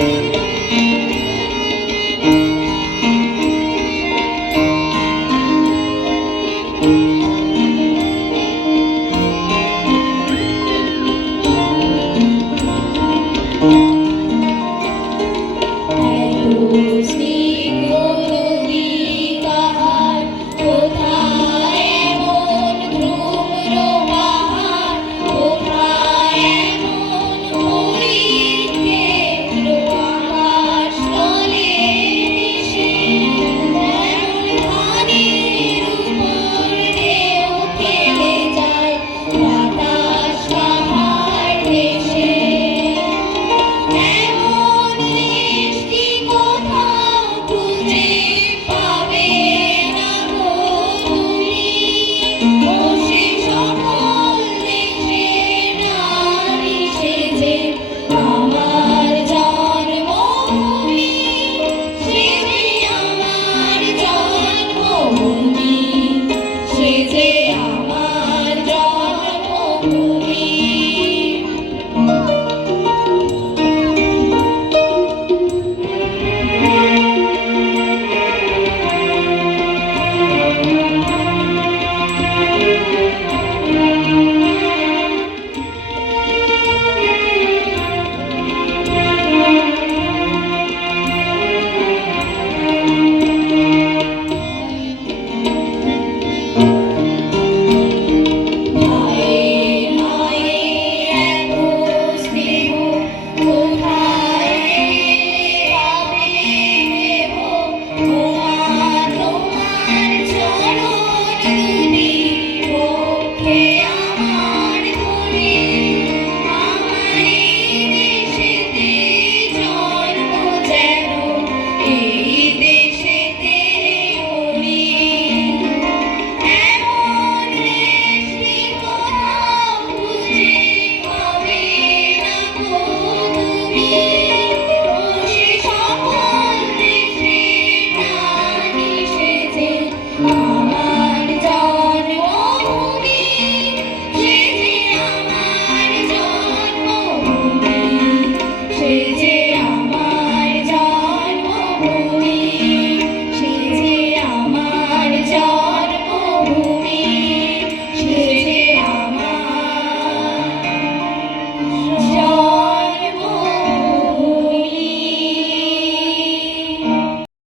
Amen.